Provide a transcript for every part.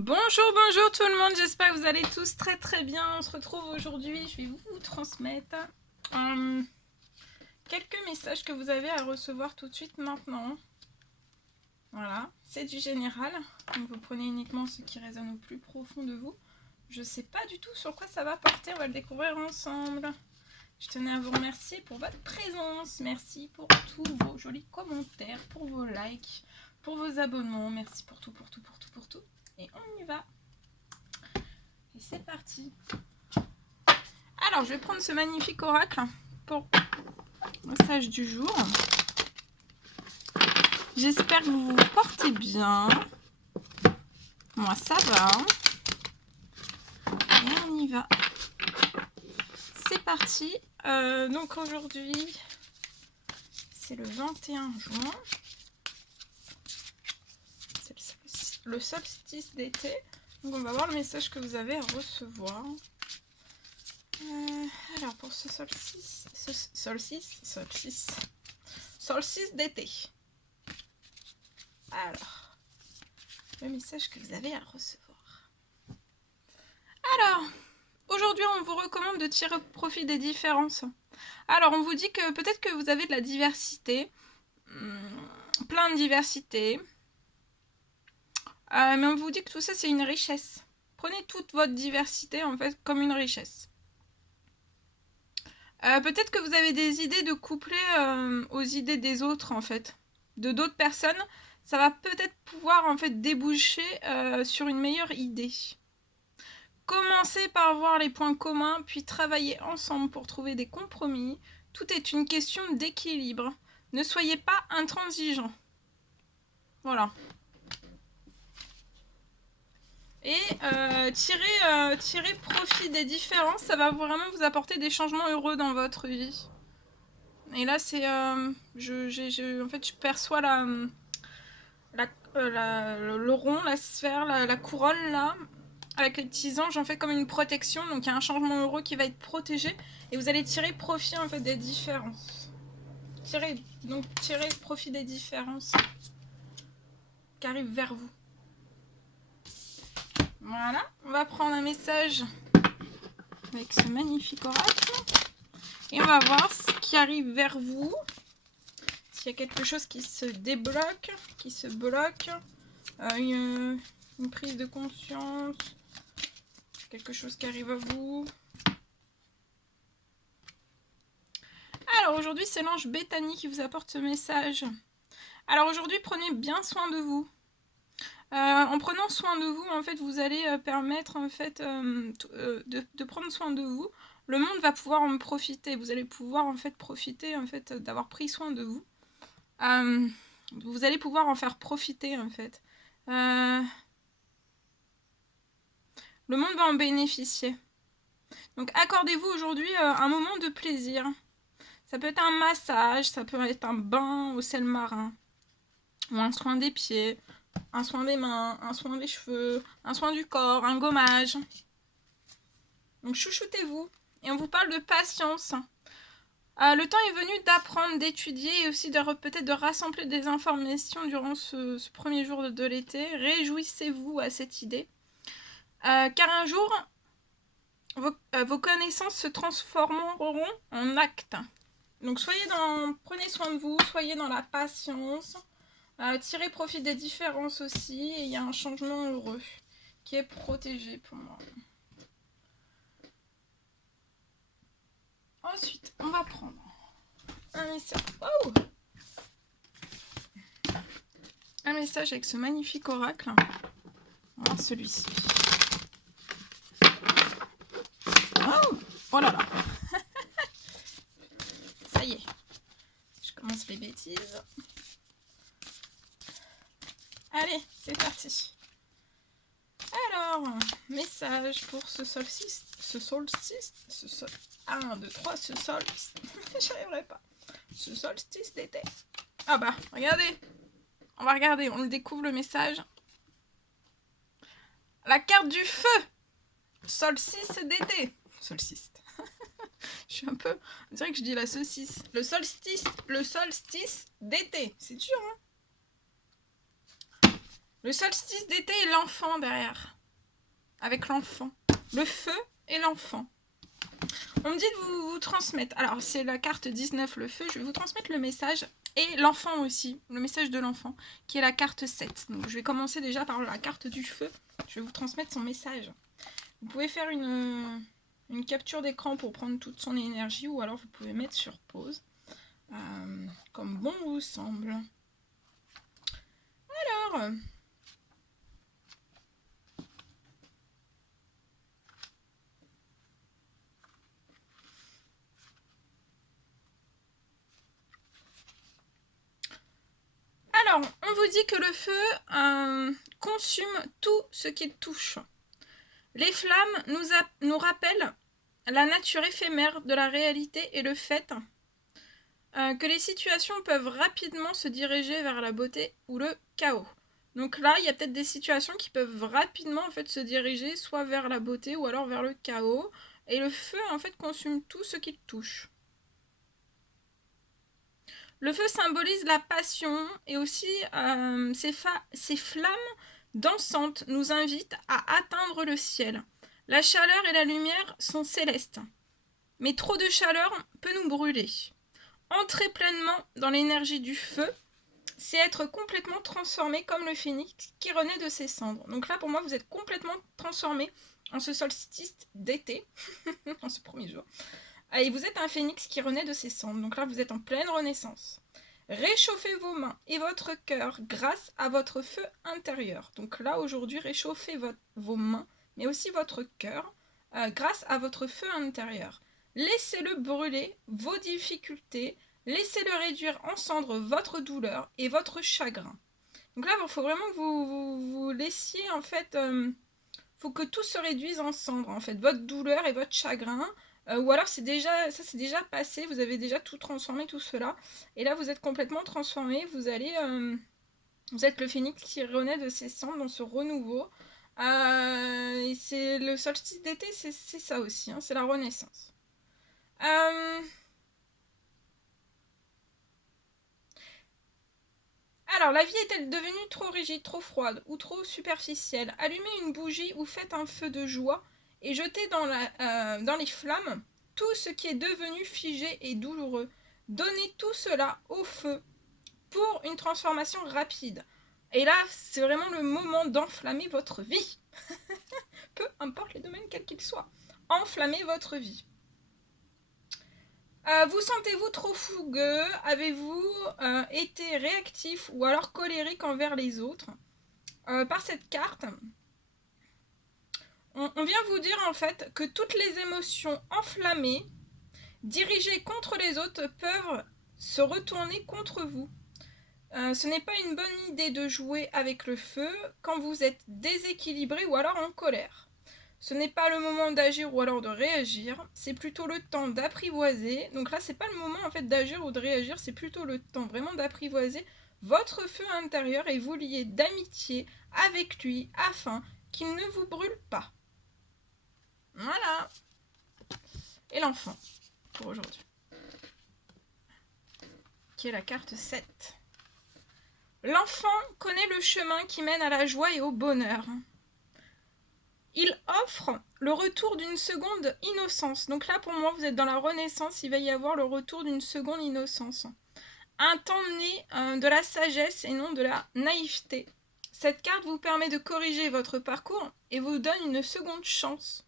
Bonjour tout le monde, j'espère que vous allez tous très bien. On se retrouve aujourd'hui, je vais vous transmettre quelques messages que vous avez à recevoir tout de suite maintenant. Voilà, c'est du général, donc vous prenez uniquement ce qui résonne au plus profond de vous. Je sais pas du tout sur quoi ça va porter, on va le découvrir ensemble. Je tenais à vous remercier pour votre présence, merci pour tous vos jolis commentaires, pour vos likes, pour vos abonnements, merci pour tout. Et on y va. Et c'est parti. Alors, je vais prendre ce magnifique oracle pour le message du jour. J'espère que vous vous portez bien. Moi, ça va. Et on y va. C'est parti. Donc aujourd'hui, c'est le 21 juin. C'est le solstice d'été. Donc on va voir le message que vous avez à recevoir. Alors pour ce solstice d'été. Alors, le message que vous avez à recevoir. Alors, aujourd'hui, on vous recommande de tirer profit des différences. Alors, on vous dit que peut-être que vous avez de la diversité, plein de diversité, mais on vous dit que tout ça, c'est une richesse. Prenez toute votre diversité, en fait, comme une richesse. Peut-être que vous avez des idées de coupler aux idées des autres, en fait, de d'autres personnes. Ça va peut-être pouvoir, en fait, déboucher sur une meilleure idée. Commencez par voir les points communs, puis travailler ensemble pour trouver des compromis. Tout est une question d'équilibre. Ne soyez pas intransigeants. Voilà. Et tirer profit des différences, ça va vraiment vous apporter des changements heureux dans votre vie. Et là, c'est... en fait, je perçois le rond, la sphère, la couronne, là. Avec les petits anges, j'en fais comme une protection. Donc, il y a un changement heureux qui va être protégé. Et vous allez tirer profit, en fait, des différences. Tirer profit des différences qui arrivent vers vous. Voilà. On va prendre un message avec ce magnifique oracle. Et on va voir ce qui arrive vers vous. S'il y a quelque chose qui se débloque, qui se bloque. Une prise de conscience. Quelque chose qui arrive à vous. Alors aujourd'hui, c'est l'ange Bethany qui vous apporte ce message. Alors aujourd'hui, prenez bien soin de vous. En prenant soin de vous, en fait, vous allez permettre en fait de prendre soin de vous. Le monde va pouvoir en profiter. Vous allez pouvoir en fait profiter en fait d'avoir pris soin de vous. Vous allez pouvoir en faire profiter en fait. Le monde va en bénéficier. Donc accordez-vous aujourd'hui un moment de plaisir. Ça peut être un massage, ça peut être un bain au sel marin, ou un soin des pieds, un soin des mains, un soin des cheveux, un soin du corps, un gommage. Donc chouchoutez-vous. Et on vous parle de patience. Le temps est venu d'apprendre, d'étudier et aussi peut-être de rassembler des informations durant ce premier jour de l'été. Réjouissez-vous à cette idée. Car un jour, vos connaissances se transformeront en actes. Donc prenez soin de vous, soyez dans la patience, tirez profit des différences aussi, et il y a un changement heureux qui est protégé pour moi. Ensuite, on va prendre un message. Oh, un message avec ce magnifique oracle. Voilà, celui-ci. Oh là là. Ça y est. Je commence les bêtises. Allez, c'est parti. Alors, message pour ce solstice. Un, deux, trois, ce solstice. J'arriverai pas. Ce solstice d'été. Ah bah, regardez. On va regarder, on le découvre le message. La carte du feu. Solstice d'été. Solstice. Je suis un peu... On dirait que je dis la saucisse. Le solstice d'été. C'est dur, hein. Le solstice d'été et l'enfant derrière. Avec l'enfant. Le feu et l'enfant. On me dit de vous transmettre. Alors, c'est la carte 19, le feu. Je vais vous transmettre le message. Et l'enfant aussi. Le message de l'enfant. Qui est la carte 7. Donc, je vais commencer déjà par la carte du feu. Je vais vous transmettre son message. Vous pouvez faire une capture d'écran pour prendre toute son énergie. Ou alors, vous pouvez mettre sur pause. Comme bon vous semble. Alors... Alors, on vous dit que le feu consume tout ce qu'il touche. Les flammes nous rappellent la nature éphémère de la réalité et le fait que les situations peuvent rapidement se diriger vers la beauté ou le chaos. Donc là, il y a peut-être des situations qui peuvent rapidement en fait se diriger soit vers la beauté ou alors vers le chaos. Et le feu en fait consume tout ce qu'il touche. Le feu symbolise la passion et aussi ces flammes dansantes nous invitent à atteindre le ciel. La chaleur et la lumière sont célestes, mais trop de chaleur peut nous brûler. Entrer pleinement dans l'énergie du feu, c'est être complètement transformé comme le phénix qui renaît de ses cendres. Donc là, pour moi, vous êtes complètement transformé en ce solstice d'été, en ce premier jour. Et vous êtes un phénix qui renaît de ses cendres. Donc là, vous êtes en pleine renaissance. Réchauffez vos mains et votre cœur grâce à votre feu intérieur. Donc là, aujourd'hui, réchauffez vos mains, mais aussi votre cœur grâce à votre feu intérieur. Laissez-le brûler vos difficultés. Laissez-le réduire en cendres votre douleur et votre chagrin. Donc là, il faut vraiment que vous laissiez, en fait... faut que tout se réduise en cendres, en fait. Votre douleur et votre chagrin... ou alors c'est déjà passé, vous avez déjà tout transformé, tout cela. Et là, vous êtes complètement transformé. Vous êtes le phénix qui renaît de ses cendres dans ce renouveau. Et c'est le solstice d'été, c'est ça aussi. Hein, c'est la renaissance. Alors, la vie est-elle devenue trop rigide, trop froide ou trop superficielle? Allumez une bougie ou faites un feu de joie et jetez dans les flammes tout ce qui est devenu figé et douloureux. Donnez tout cela au feu pour une transformation rapide. Et là, c'est vraiment le moment d'enflammer votre vie. Peu importe les domaines quels qu'ils soient. Enflammez votre vie. Vous sentez-vous trop fougueux? Avez-vous été réactif ou alors colérique envers les autres? Par cette carte, on vient vous dire en fait que toutes les émotions enflammées, dirigées contre les autres, peuvent se retourner contre vous. Ce n'est pas une bonne idée de jouer avec le feu quand vous êtes déséquilibré ou alors en colère. Ce n'est pas le moment d'agir ou alors de réagir, c'est plutôt le temps d'apprivoiser. Donc là, c'est pas le moment en fait d'agir ou de réagir, c'est plutôt le temps vraiment d'apprivoiser votre feu intérieur et vous lier d'amitié avec lui afin qu'il ne vous brûle pas. Voilà. Et l'enfant pour aujourd'hui, qui est la carte 7. L'enfant connaît le chemin qui mène à la joie et au bonheur. Il offre le retour d'une seconde innocence. Donc là, pour moi, vous êtes dans la renaissance, il va y avoir le retour d'une seconde innocence. Un temps né de la sagesse et non de la naïveté. Cette carte vous permet de corriger votre parcours et vous donne une seconde chance.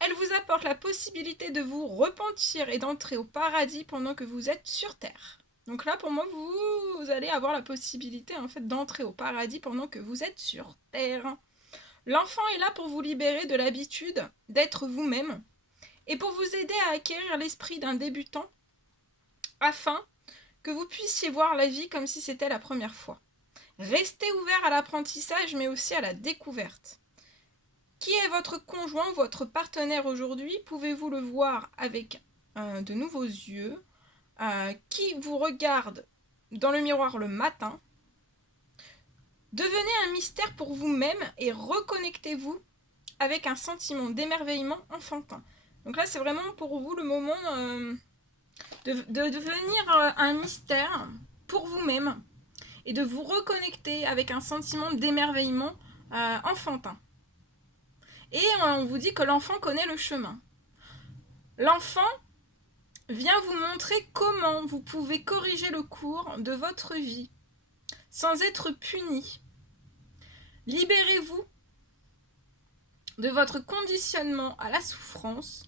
Elle vous apporte la possibilité de vous repentir et d'entrer au paradis pendant que vous êtes sur Terre. Donc là, pour moi, vous allez avoir la possibilité en fait d'entrer au paradis pendant que vous êtes sur Terre. L'enfant est là pour vous libérer de l'habitude d'être vous-même et pour vous aider à acquérir l'esprit d'un débutant afin que vous puissiez voir la vie comme si c'était la première fois. Restez ouvert à l'apprentissage mais aussi à la découverte. Qui est votre conjoint ou votre partenaire aujourd'hui? Pouvez-vous le voir avec de nouveaux yeux? Qui vous regarde dans le miroir le matin? Devenez un mystère pour vous-même et reconnectez-vous avec un sentiment d'émerveillement enfantin. Donc là, c'est vraiment pour vous le moment de devenir un mystère pour vous-même et de vous reconnecter avec un sentiment d'émerveillement enfantin. Et on vous dit que l'enfant connaît le chemin. L'enfant vient vous montrer comment vous pouvez corriger le cours de votre vie sans être puni. Libérez-vous de votre conditionnement à la souffrance.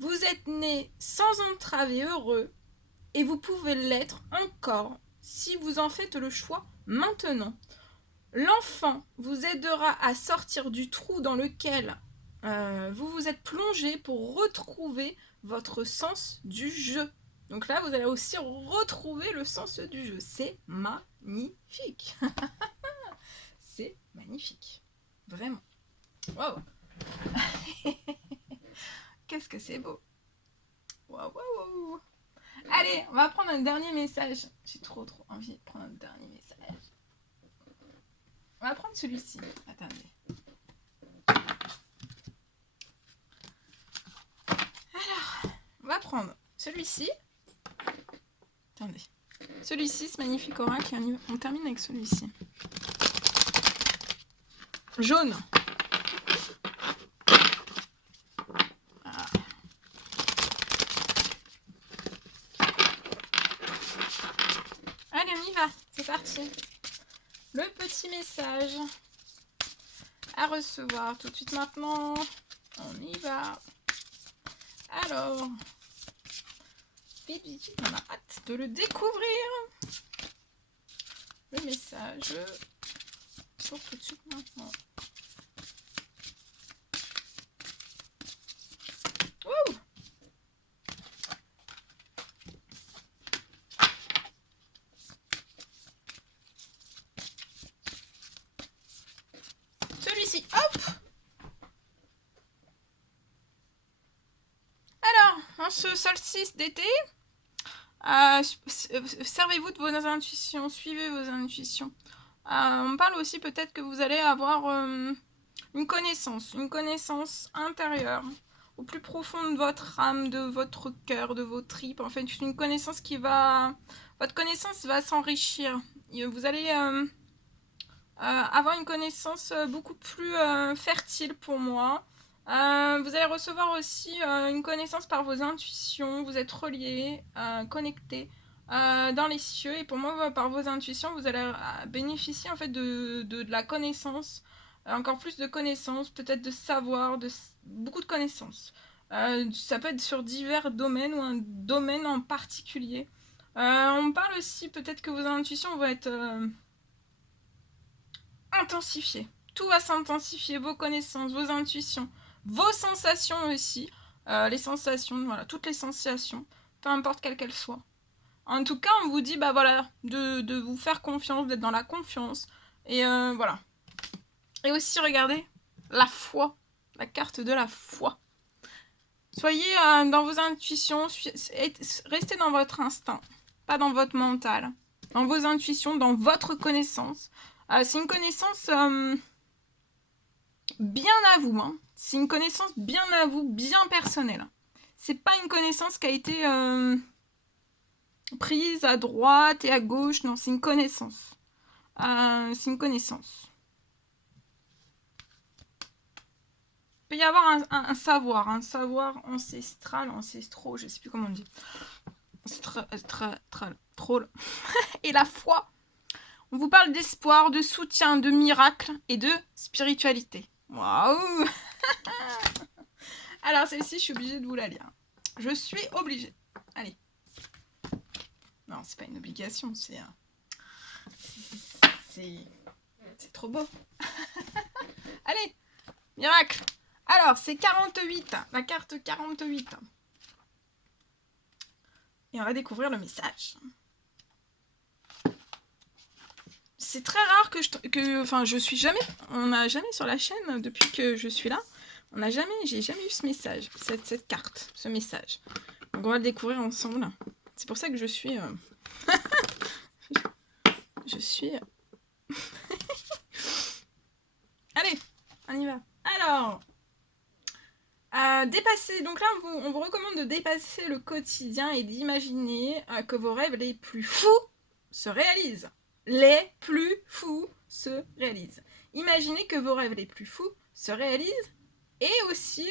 Vous êtes né sans entrave et heureux, et vous pouvez l'être encore si vous en faites le choix maintenant. L'enfant vous aidera à sortir du trou dans lequel vous vous êtes plongé pour retrouver votre sens du jeu. Donc là, vous allez aussi retrouver le sens du jeu. C'est magnifique. C'est magnifique. Vraiment. Waouh. Qu'est-ce que c'est beau. Waouh, waouh. Allez, on va prendre un dernier message. J'ai trop envie de prendre un dernier message. On va prendre celui-ci. Attendez. Alors, on va prendre celui-ci. Attendez. Celui-ci, ce magnifique oracle. On termine avec celui-ci. Jaune. Ah. Allez, on y va. C'est parti. Le petit message à recevoir tout de suite maintenant. On y va. Alors, Bibi, on a hâte de le découvrir. Le message pour tout de suite maintenant. Wouh! Celui-ci, hop! Alors, en ce solstice d'été, servez-vous de vos intuitions, suivez vos intuitions. On parle aussi peut-être que vous allez avoir une connaissance intérieure, au plus profond de votre âme, de votre cœur, de vos tripes. En fait, une connaissance votre connaissance va s'enrichir. Vous allez avoir une connaissance beaucoup plus fertile pour moi. Vous allez recevoir aussi une connaissance par vos intuitions. Vous êtes reliés, connectés dans les cieux. Et pour moi, par vos intuitions, vous allez bénéficier en fait de la connaissance, encore plus de connaissances, peut-être de savoir, beaucoup de connaissances. Ça peut être sur divers domaines ou un domaine en particulier. On parle aussi peut-être que vos intuitions vont être intensifiées. Tout va s'intensifier, vos connaissances, vos intuitions, vos sensations aussi. Les sensations, voilà, toutes les sensations, peu importe quelles qu'elles soient. En tout cas, on vous dit, bah voilà, de vous faire confiance, d'être dans la confiance. Et voilà. Et aussi, regardez, la foi, la carte de la foi. Soyez dans vos intuitions, restez dans votre instinct, pas dans votre mental. Dans vos intuitions, dans votre connaissance. C'est une connaissance bien à vous, hein. C'est une connaissance bien à vous, bien personnelle. C'est pas une connaissance qui a été prise à droite et à gauche, non, c'est une connaissance. C'est une connaissance. Il peut y avoir un savoir ancestral, ancestraux, je sais plus comment on dit. Troll. Et la foi. On vous parle d'espoir, de soutien, de miracle et de spiritualité. Waouh! Alors celle-ci, je suis obligée de vous la lire. Je suis obligée. Allez. Non, c'est pas une obligation, c'est trop beau. Allez, miracle. Alors, c'est 48, la carte 48. Et on va découvrir le message. C'est très rare je suis jamais, on n'a jamais sur la chaîne, depuis que je suis là, j'ai jamais eu ce message, cette carte, ce message. Donc on va le découvrir ensemble. C'est pour ça que je suis... Allez, on y va. Alors, dépasser. Donc là, on vous recommande de dépasser le quotidien et d'imaginer que vos rêves les plus fous se réalisent. les plus fous se réalisent. Imaginez que vos rêves les plus fous se réalisent et aussi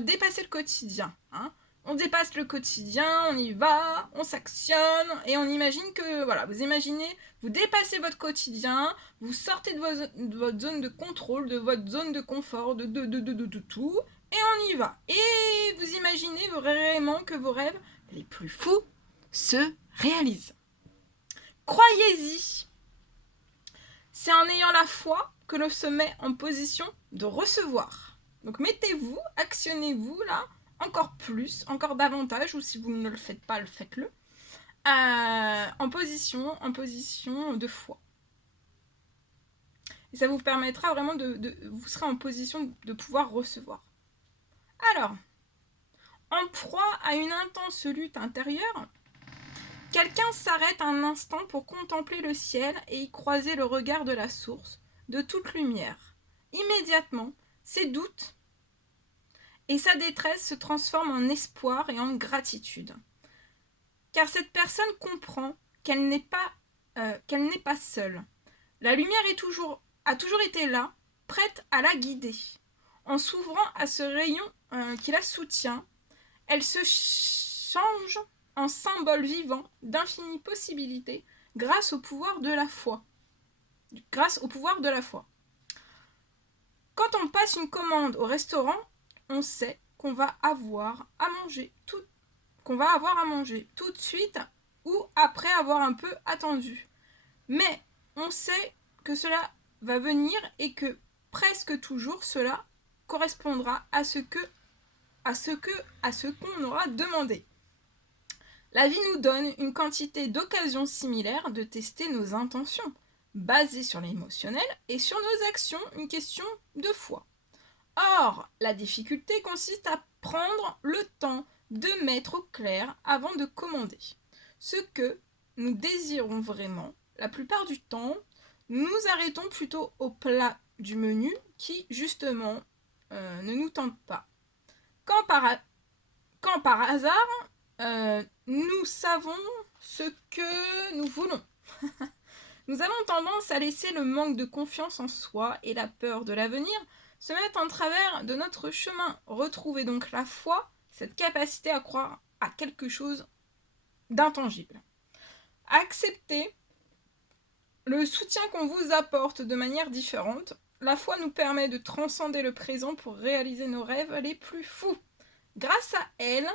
dépasser le quotidien. Hein. On dépasse le quotidien, on y va, on s'actionne et on imagine que, voilà, vous imaginez, vous dépassez votre quotidien, vous sortez de votre zone de contrôle, de votre zone de confort, de tout, et on y va. Et vous imaginez vraiment que vos rêves les plus fous se réalisent. Croyez-y. C'est en ayant la foi que l'on se met en position de recevoir. Donc mettez-vous, actionnez-vous là, encore plus, encore davantage, ou si vous ne le faites pas, faites-le, en position de foi. Et ça vous permettra vraiment vous serez en position de pouvoir recevoir. Alors, en proie à une intense lutte intérieure, quelqu'un s'arrête un instant pour contempler le ciel et y croiser le regard de la source, de toute lumière. Immédiatement, ses doutes et sa détresse se transforment en espoir et en gratitude. Car cette personne comprend qu'elle n'est pas seule. La lumière a toujours été là, prête à la guider. En s'ouvrant à ce rayon qui la soutient, elle se change en symbole vivant d'infinies possibilités grâce au pouvoir de la foi. Quand on passe une commande au restaurant, on sait qu'on va avoir à manger tout de suite ou après avoir un peu attendu. Mais on sait que cela va venir et que presque toujours cela correspondra à ce qu'on aura demandé. La vie nous donne une quantité d'occasions similaires de tester nos intentions, basées sur l'émotionnel et sur nos actions, une question de foi. Or, la difficulté consiste à prendre le temps de mettre au clair avant de commander. Ce que nous désirons vraiment, la plupart du temps, nous arrêtons plutôt au plat du menu qui, justement, ne nous tente pas. Quand par hasard, nous savons ce que nous voulons. Nous avons tendance à laisser le manque de confiance en soi et la peur de l'avenir se mettre en travers de notre chemin. Retrouvez donc la foi, cette capacité à croire à quelque chose d'intangible. Acceptez le soutien qu'on vous apporte de manière différente. La foi nous permet de transcender le présent pour réaliser nos rêves les plus fous. Grâce à elle,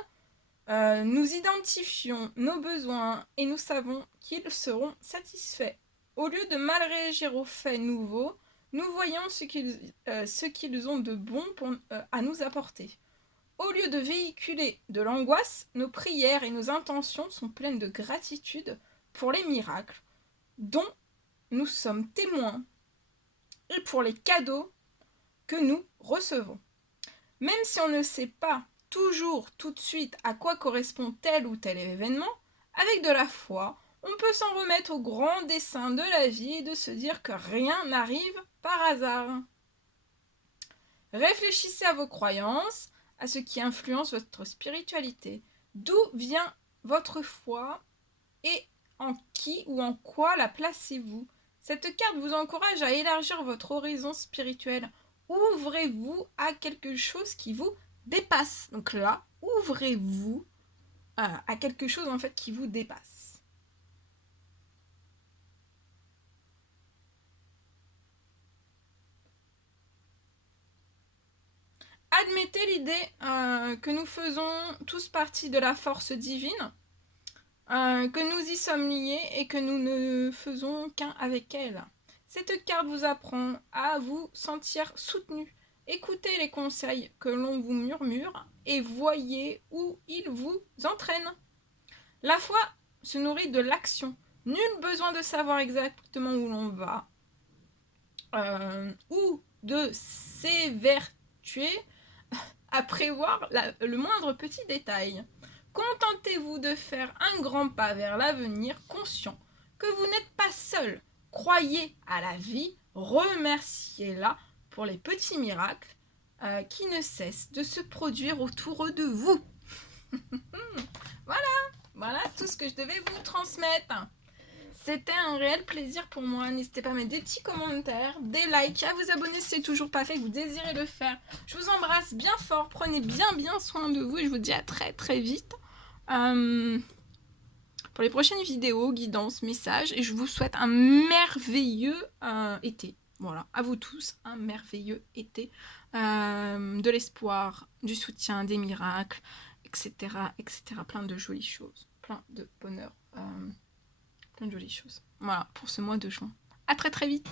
nous identifions nos besoins et nous savons qu'ils seront satisfaits. Au lieu de mal réagir aux faits nouveaux, nous voyons ce qu'ils ont de bon à nous apporter. Au lieu de véhiculer de l'angoisse, nos prières et nos intentions sont pleines de gratitude pour les miracles dont nous sommes témoins et pour les cadeaux que nous recevons. Même si on ne sait pas toujours tout de suite à quoi correspond tel ou tel événement, avec de la foi, on peut s'en remettre au grand dessein de la vie et de se dire que rien n'arrive par hasard. Réfléchissez à vos croyances, à ce qui influence votre spiritualité. D'où vient votre foi et en qui ou en quoi la placez-vous? Cette carte vous encourage à élargir votre horizon spirituel. Ouvrez-vous à quelque chose qui vous dépasse. Donc là, ouvrez-vous à quelque chose en fait qui vous dépasse. Admettez l'idée que nous faisons tous partie de la force divine, que nous y sommes liés et que nous ne faisons qu'un avec elle. Cette carte vous apprend à vous sentir soutenu. Écoutez les conseils que l'on vous murmure et voyez où ils vous entraînent. La foi se nourrit de l'action. Nul besoin de savoir exactement où l'on va ou de s'évertuer à prévoir le moindre petit détail. Contentez-vous de faire un grand pas vers l'avenir, conscient que vous n'êtes pas seul. Croyez à la vie, remerciez-la pour les petits miracles qui ne cessent de se produire autour de vous. Voilà tout ce que je devais vous transmettre. C'était un réel plaisir pour moi. N'hésitez pas à mettre des petits commentaires, des likes, à vous abonner si c'est toujours pas fait, que vous désirez le faire. Je vous embrasse bien fort, prenez bien soin de vous et je vous dis à très vite pour les prochaines vidéos, guidances, messages, et je vous souhaite un merveilleux été. Voilà, à vous tous, un merveilleux été, de l'espoir, du soutien, des miracles, etc., etc. Plein de jolies choses, plein de bonheur, plein de jolies choses. Voilà, pour ce mois de juin. À très vite.